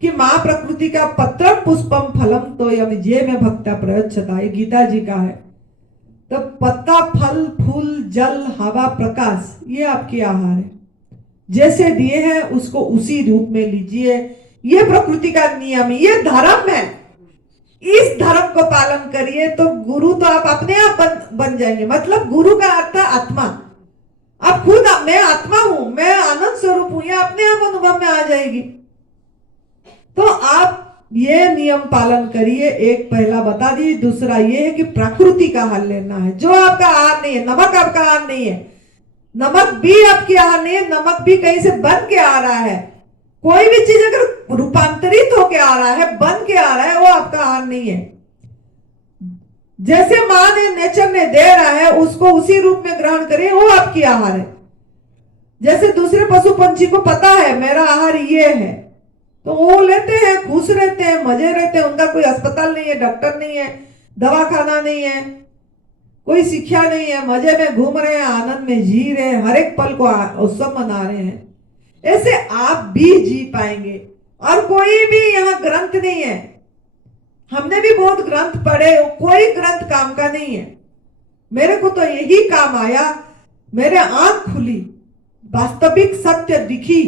कि माँ प्रकृति का पत्रम पुष्पम फलम तो यमिजे में भक्ता प्रयच्छता, ये गीता जी का है। तो पत्ता, फल, फूल, जल, हवा, प्रकाश, ये आपके आहार है। जैसे दिए हैं उसको उसी रूप में लीजिए। ये प्रकृति का नियम, ये धर्म है। इस धर्म को पालन करिए तो गुरु तो आप अपने आप बन जाएंगे। मतलब गुरु का अर्थ है आत्मा। आप खुद, मैं आत्मा हूं, मैं आनंद स्वरूप हूं, ये अपने आप अनुभव में आ जाएगी। तो आप ये नियम पालन करिए। एक पहला बता दिए। दूसरा ये है कि प्रकृति का हल लेना है। जो आपका आहार नहीं है, नमक आपका आहार नहीं है, नमक भी आपकी आहार नहीं है, नमक भी कहीं से बन के आ रहा है। कोई भी चीज अगर रूपांतरित होके आ रहा है, बन के आ रहा है, वो आपका आहार नहीं है। जैसे माँ ने, नेचर ने दे रहा है, उसको उसी रूप में ग्रहण करिए, वो आपकी आहार है। जैसे दूसरे पशु पंछी को पता है मेरा आहार ये है, तो वो लेते हैं, खुश रहते हैं, मजे रहते हैं। उनका कोई अस्पताल नहीं है, डॉक्टर नहीं है, दवाखाना नहीं है, कोई शिक्षा नहीं है, मजे में घूम रहे हैं, आनंद में जी रहे हैं, हर एक पल को उत्सव मना रहे हैं। ऐसे आप भी जी पाएंगे। और कोई भी यहाँ ग्रंथ नहीं है, हमने भी बहुत ग्रंथ पढ़े, कोई ग्रंथ काम का नहीं है। मेरे को तो यही काम आया, मेरे आंख खुली, वास्तविक सत्य दिखी,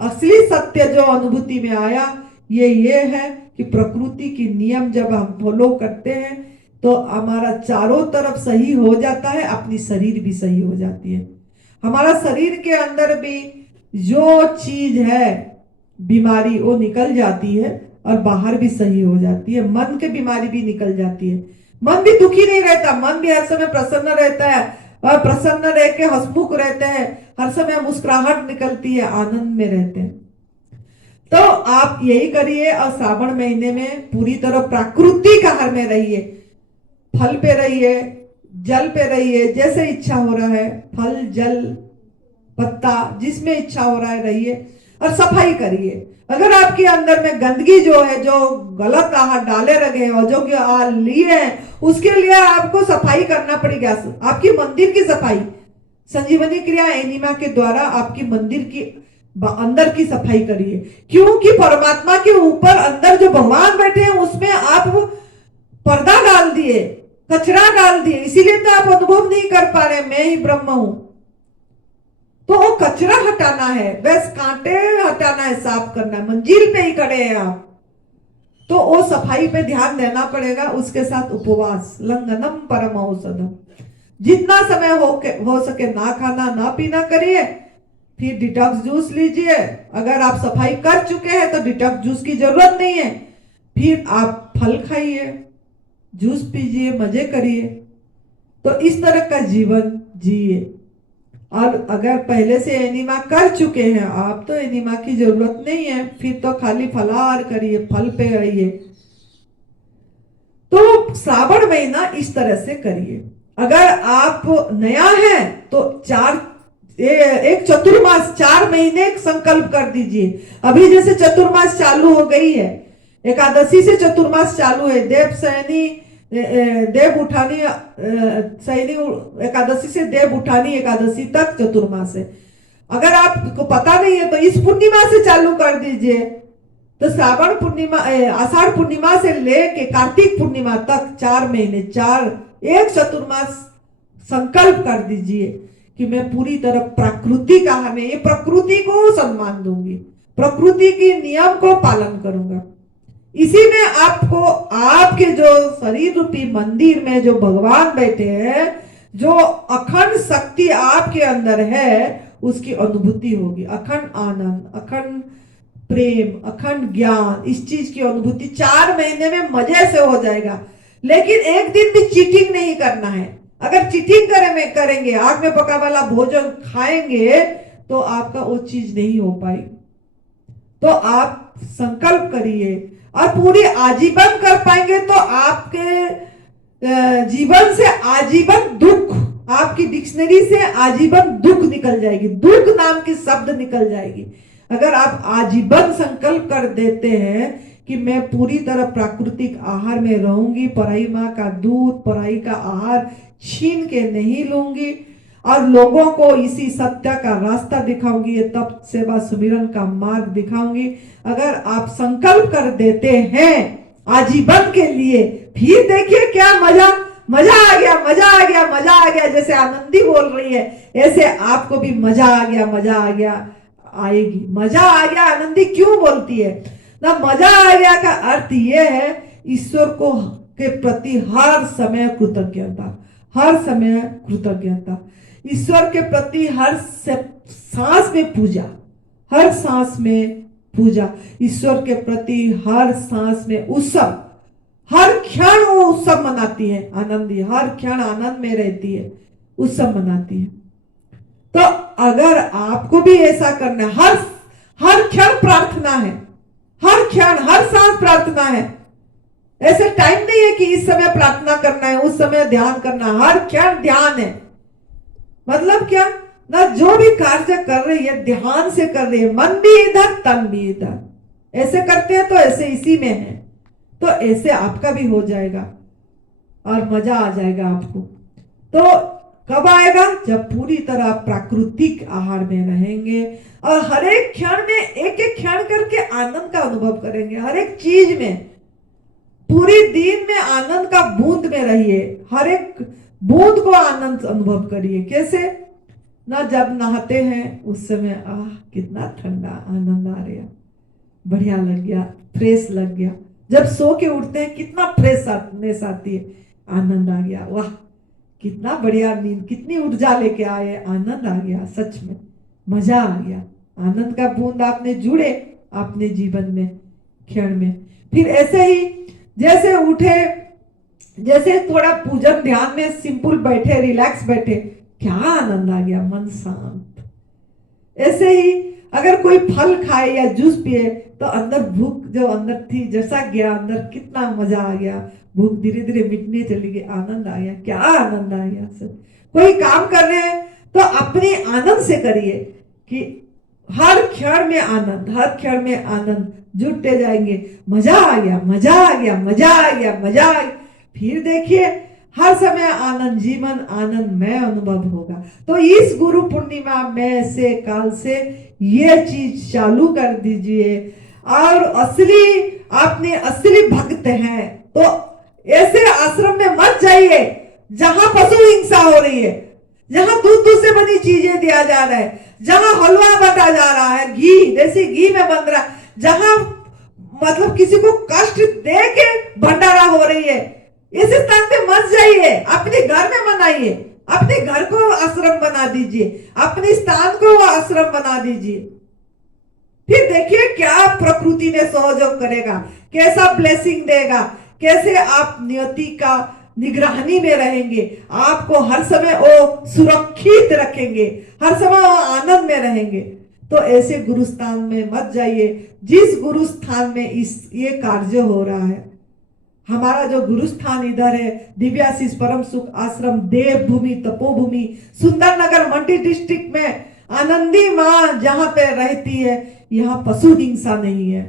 असली सत्य जो अनुभूति में आया ये है कि प्रकृति की नियम जब हम फॉलो करते हैं तो हमारा चारों तरफ सही हो जाता है, अपनी शरीर भी सही हो जाती है। हमारा शरीर के अंदर भी जो चीज है, बीमारी वो निकल जाती है और बाहर भी सही हो जाती है। मन की बीमारी भी निकल जाती है। मन भी दुखी नहीं रहता, मन भी हर समय प्रसन्न रहता है और प्रसन्न रह के हंसमुख रहते हैं, हर समय मुस्कुराहट निकलती है, आनंद में रहते हैं। तो आप यही करिए और श्रावण महीने में पूरी तरह प्राकृतिक आहार में रहिए। फल पे रहिए, जल पे रहिए, जैसे इच्छा हो रहा है फल जल पत्ता जिसमें इच्छा हो रहा है रहिए और सफाई करिए। अगर आपके अंदर में गंदगी जो है, जो गलत आहार डाले रखे और जो लिए हैं, उसके लिए आपको सफाई करना पड़ेगा। आपकी मंदिर की सफाई संजीवनी क्रिया एनिमा के द्वारा आपकी मंदिर की अंदर की सफाई करिए, क्योंकि परमात्मा के ऊपर अंदर जो भगवान बैठे हैं उसमें आप पर्दा डाल दिए, कचरा डाल दिए, इसीलिए तो आप अनुभव नहीं कर पा रहे मैं ही ब्रह्म हूं। तो वो कचरा हटाना है, बस कांटे हटाना है, साफ करना है, मंजिल पे ही खड़े हैं आप, तो वो सफाई पे ध्यान देना पड़ेगा। उसके साथ उपवास, लंघनम परम औषधम, जितना समय हो सके ना खाना ना पीना करिए। फिर डिटॉक्स जूस लीजिए, अगर आप सफाई कर चुके हैं तो डिटॉक्स जूस की जरूरत नहीं है। फिर आप फल खाइए, जूस पीजिए, मजे करिए। तो इस तरह का जीवन जिए। और अगर पहले से एनिमा कर चुके हैं आप तो एनिमा की जरूरत नहीं है, फिर तो खाली फलाहार करिए, फल पे रहिए। तो श्रावण महीना इस तरह से करिए। अगर आप नया है तो एक चतुर्मास 4 महीने संकल्प कर दीजिए। अभी जैसे चतुर्मास चालू हो गई है, एकादशी से चतुर्मास चालू है, देव उठानी सैनी एकादशी से देव उठानी एकादशी तक चतुर्मास है। अगर आपको पता नहीं है तो इस पूर्णिमा से चालू कर दीजिए। तो श्रावण पूर्णिमा, आषाढ़ पूर्णिमा से लेके कार्तिक पूर्णिमा तक 4 महीने, एक चतुर्मास संकल्प कर दीजिए कि मैं पूरी तरह प्राकृतिक आहार में, ये प्रकृति को सम्मान दूंगी, प्रकृति के नियम को पालन करूंगा। इसी में आपको आपके जो शरीर रूपी मंदिर में जो भगवान बैठे हैं, जो अखंड शक्ति आपके अंदर है, उसकी अनुभूति होगी। अखंड आनंद, अखंड प्रेम, अखंड ज्ञान, इस चीज की अनुभूति 4 महीने में मजे से हो जाएगा। लेकिन एक दिन भी चीटिंग नहीं करना है। अगर चीटिंग करेंगे, आग में पका वाला भोजन खाएंगे तो आपका वो चीज नहीं हो पाएगी। तो आप संकल्प करिए और पूरी आजीवन कर पाएंगे तो आपके जीवन से आजीवन दुख, आपकी डिक्शनरी से आजीवन दुख निकल जाएगी, दुख नाम की शब्द निकल जाएगी। अगर आप आजीवन संकल्प कर देते हैं कि मैं पूरी तरह प्राकृतिक आहार में रहूंगी, पराई माँ का दूध, पराई का आहार छीन के नहीं लूंगी और लोगों को इसी सत्य का रास्ता दिखाऊंगी, ये तप सेवा सुमिरन का मार्ग दिखाऊंगी। अगर आप संकल्प कर देते हैं आजीवन के लिए, फिर देखिए क्या मजा आ गया, मजा आ गया, मजा आ गया। जैसे आनंदी बोल रही है ऐसे आपको भी मजा आ गया, मजा आ गया आएगी। मजा आ गया आनंदी क्यों बोलती है ना? मजा आ गया का अर्थ ये है ईश्वर को के प्रति हर समय कृतज्ञता, हर समय कृतज्ञता, ईश्वर के प्रति हर सांस में पूजा, हर सांस में पूजा, ईश्वर के प्रति हर सांस में उत्सव, हर क्षण वो उत्सव मनाती है आनंदी, हर क्षण आनंद में रहती है, उत्सव मनाती है। तो अगर आपको भी ऐसा करना है, हर क्षण प्रार्थना है, हर क्षण हर सांस प्रार्थना है। ऐसे टाइम नहीं है कि इस समय प्रार्थना करना है, उस समय ध्यान करना, हर क्षण ध्यान है। मतलब क्या ना, जो भी कार्य कर रही है ध्यान से कर रही है, मन भी इधर तन भी इधर, ऐसे करते हैं तो ऐसे इसी में है। तो ऐसे आपका भी हो जाएगा और मजा आ जाएगा आपको। तो कब आएगा? जब पूरी तरह प्राकृतिक आहार में रहेंगे और हर एक क्षण में एक एक क्षण करके आनंद का अनुभव करेंगे। हर एक चीज में, पूरी दिन में आनंद का बूंद में रहिए, हर एक बूंद को आनंद अनुभव करिए। कैसे ना, जब नहाते हैं उस समय कितना ठंडा आनंद आ रहा, बढ़िया लग गया, फ्रेश लग गया। जब सो के उठते हैं कितना फ्रेशनेस आती है, आनंद आ गया, वाह कितना बढ़िया नींद, कितनी ऊर्जा लेके आए, आनंद आ गया, सच में मजा आ गया। आनंद का बूंद आपने जुड़े अपने जीवन में, क्षण में। फिर ऐसे ही जैसे उठे, जैसे थोड़ा पूजन ध्यान में सिंपल बैठे, रिलैक्स बैठे, क्या आनंद आ गया, मन शांत। ऐसे ही अगर कोई फल खाए या जूस पिए तो अंदर भूख जो अंदर थी जैसा गया, अंदर कितना मजा आ गया, भूख धीरे धीरे मिटने चली गई, आनंद आ गया, क्या आनंद आ गया। सब कोई काम कर रहे हैं तो अपने आनंद से करिए कि हर क्षण में आनंद, हर क्षण में आनंद जुटते जाएंगे, मजा आ गया, मजा आ गया, मजा आ गया, मजा आ गया। फिर देखिए हर समय आनंद, जीवन आनंदमय अनुभव होगा। तो इस गुरु पूर्णिमा में से काल से ये चीज चालू कर दीजिए। और असली आपने असली भक्त हैं तो ऐसे आश्रम में मत जाइए जहां पशु हिंसा हो रही है, जहां दूध से बनी चीजें दिया जा रहा है, जहां हलवा बटा जा रहा है, घी देसी घी में बन रहा है, जहां मतलब किसी को कष्ट दे के भंडारा हो रही है, इस स्थान पे मत जाइए, अपने घर में मनाइए, अपने घर को आश्रम बना दीजिए, अपने स्थान को आश्रम बना दीजिए। फिर देखिए क्या प्रकृति ने सहयोग करेगा, कैसा ब्लेसिंग देगा, कैसे आप नियति का निगरानी में रहेंगे, आपको हर समय वो सुरक्षित रखेंगे, हर समय वो आनंद में रहेंगे। तो ऐसे गुरुस्थान में मत जाइए जिस गुरुस्थान में ये कार्य हो रहा है। हमारा जो गुरुस्थान इधर है दिव्याशीष परम सुख आश्रम देवभूमि तपोभूमि सुंदरनगर मंडी डिस्ट्रिक्ट में आनंदी माँ जहाँ पे रहती है, यहाँ पशु हिंसा नहीं है,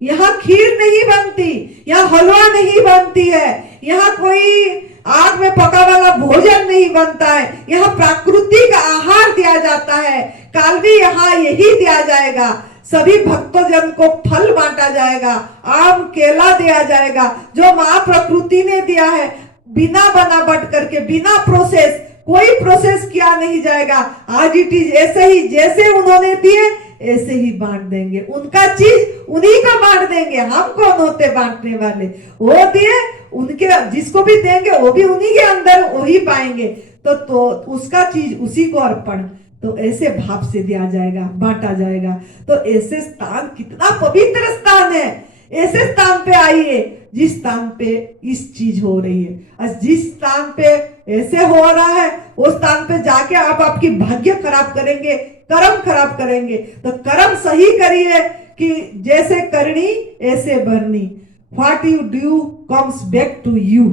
यहाँ खीर नहीं बनती, यहाँ हलवा नहीं बनती है, यहाँ कोई आग में पका वाला भोजन नहीं बनता है, यहाँ प्राकृतिक आहार दिया जाता है, काल भी यहाँ यही दिया जाएगा। सभी भक्तजन को फल बांटा जाएगा, आम केला दिया जाएगा जो माँ प्रकृति ने दिया है, बिना बनावट करके, बिना प्रोसेस, कोई प्रोसेस किया नहीं जाएगा। आज इट इज ऐसे ही जैसे उन्होंने दिए ऐसे ही बांट देंगे, उनका चीज उन्हीं को बांट देंगे, हम कौन होते बांटने वाले, वो दिए उनके, जिसको भी देंगे वो भी उन्हीं के अंदर वही पाएंगे, तो उसका चीज उसी को अर्पण। तो ऐसे भाव से दिया जाएगा, बांटा जाएगा। तो ऐसे स्थान कितना पवित्र स्थान है, ऐसे स्थान पे आइए जिस स्थान पे इस चीज हो रही है, और जिस स्थान पे ऐसे हो रहा है उस स्थान पे जाके आप आपकी भाग्य खराब करेंगे, कर्म खराब करेंगे। तो कर्म सही करिए कि जैसे करनी ऐसे भरनी, what you do comes back to you.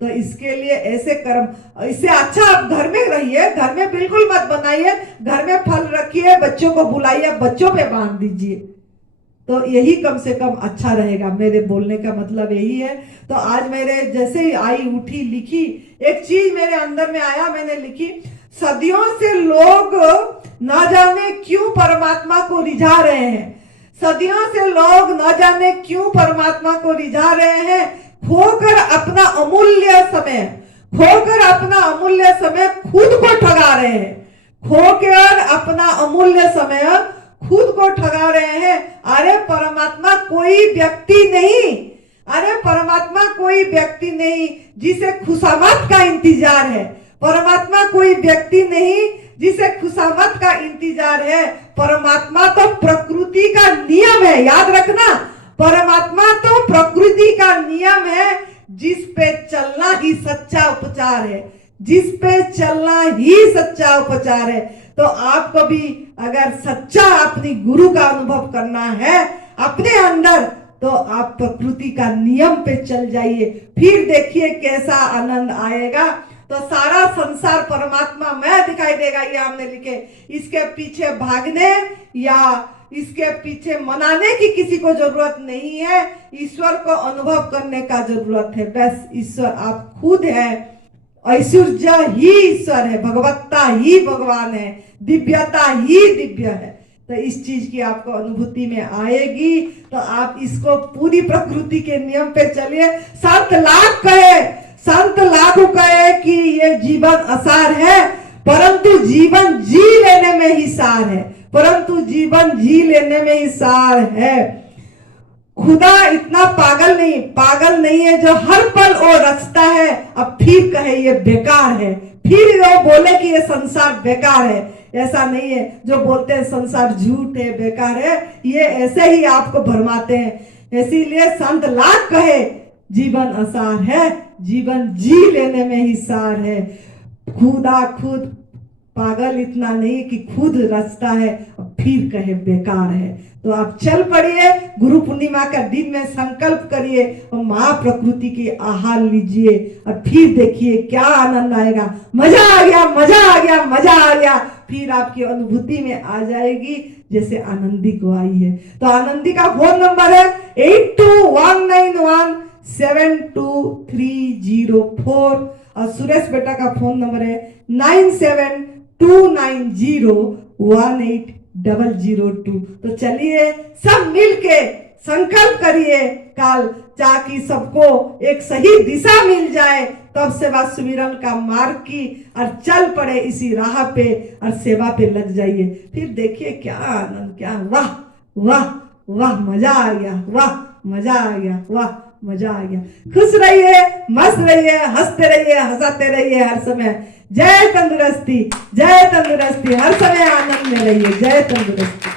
तो इसके लिए ऐसे कर्म, इससे अच्छा आप घर में रहिए, घर में बिल्कुल मत बनाइए, घर में फल रखिए, बच्चों को बुलाइए, बच्चों पे बांट दीजिए, तो यही कम से कम अच्छा रहेगा। मेरे बोलने का मतलब यही है। तो आज मेरे जैसे ही आई उठी लिखी एक चीज मेरे अंदर में आया, मैंने लिखी, सदियों से लोग न जाने क्यों परमात्मा को रिझा रहे हैं, सदियों से लोग न जाने क्यों परमात्मा को रिझा रहे हैं, खोकर अपना अमूल्य समय, खोकर अपना अमूल्य समय खुद को ठगा रहे हैं, खोकर अपना अमूल्य समय खुद को ठगा रहे हैं। अरे परमात्मा कोई व्यक्ति नहीं, अरे परमात्मा कोई व्यक्ति नहीं जिसे खुशामद का इंतजार है, परमात्मा कोई व्यक्ति नहीं जिसे खुशामद का इंतजार है। परमात्मा तो प्रकृति का नियम है, याद रखना, परमात्मा तो प्रकृति का नियम है, जिस पे चलना ही सच्चा उपचार है, जिस पे चलना ही सच्चा उपचार है। तो आपको भी अगर सच्चा अपनी गुरु का अनुभव करना है अपने अंदर, तो आप प्रकृति का नियम पे चल जाइए, फिर देखिए कैसा आनंद आएगा। तो सारा संसार परमात्मा में दिखाई देगा, ये हमने लिखे। इसके पीछे भागने या इसके पीछे मनाने की किसी को जरूरत नहीं है, ईश्वर को अनुभव करने का जरूरत है। बस ईश्वर आप खुद है, ऐश्वर्य ही ईश्वर है, भगवत्ता ही भगवान है, दिव्यता ही दिव्य है। तो इस चीज की आपको अनुभूति में आएगी, तो आप इसको पूरी प्रकृति के नियम पे चलिए। संत लाख कहे, संत लाख कहे कि ये जीवन असार है, परंतु जीवन जी लेने में ही सार है, परंतु जीवन जी लेने में ही सार है। खुदा इतना पागल नहीं है जो हर पल वो रचता है, अब फिर कहे ये बेकार है, फिर वो बोले कि ये संसार बेकार है। ऐसा नहीं है जो बोलते हैं संसार झूठ है, बेकार है, ये ऐसे ही आपको भरमाते हैं। इसीलिए संत लाख कहे जीवन असार है, जीवन जी लेने में ही सार है। खुदा खुद पागल इतना नहीं कि खुद रचता है और फिर कहे बेकार है। तो आप चल पड़िए, गुरु पूर्णिमा का दिन में संकल्प करिए और माँ प्रकृति की आहार लीजिए और फिर देखिए क्या आनंद आएगा। मजा आ गया, मजा आ गया, मजा आ गया, फिर आपकी अनुभूति में आ जाएगी जैसे आनंदी को आई है। तो आनंदी का फोन नंबर है 8219172304 और सुरेश बेटा का फोन नंबर है 9729018002। तो चलिए सब मिलके संकल्प करिए काल, ताकि सबको एक सही दिशा मिल जाए। तब सेवा सुमिरन का मार्ग की और चल पड़े इसी राह पे और सेवा पे लग जाइए। फिर देखिए क्या आनंद, क्या वाह वाह वाह, मजा आ गया, वाह मजा आ गया, वाह मजा आ गया। खुश रहिए, मस्त रहिए, हंसते रहिए, हंसाते रहिए हर समय। जय तंदुरुस्ती, जय तंदुरुस्ती, हर समय आनंद में रहिए। जय तंदुरुस्ती।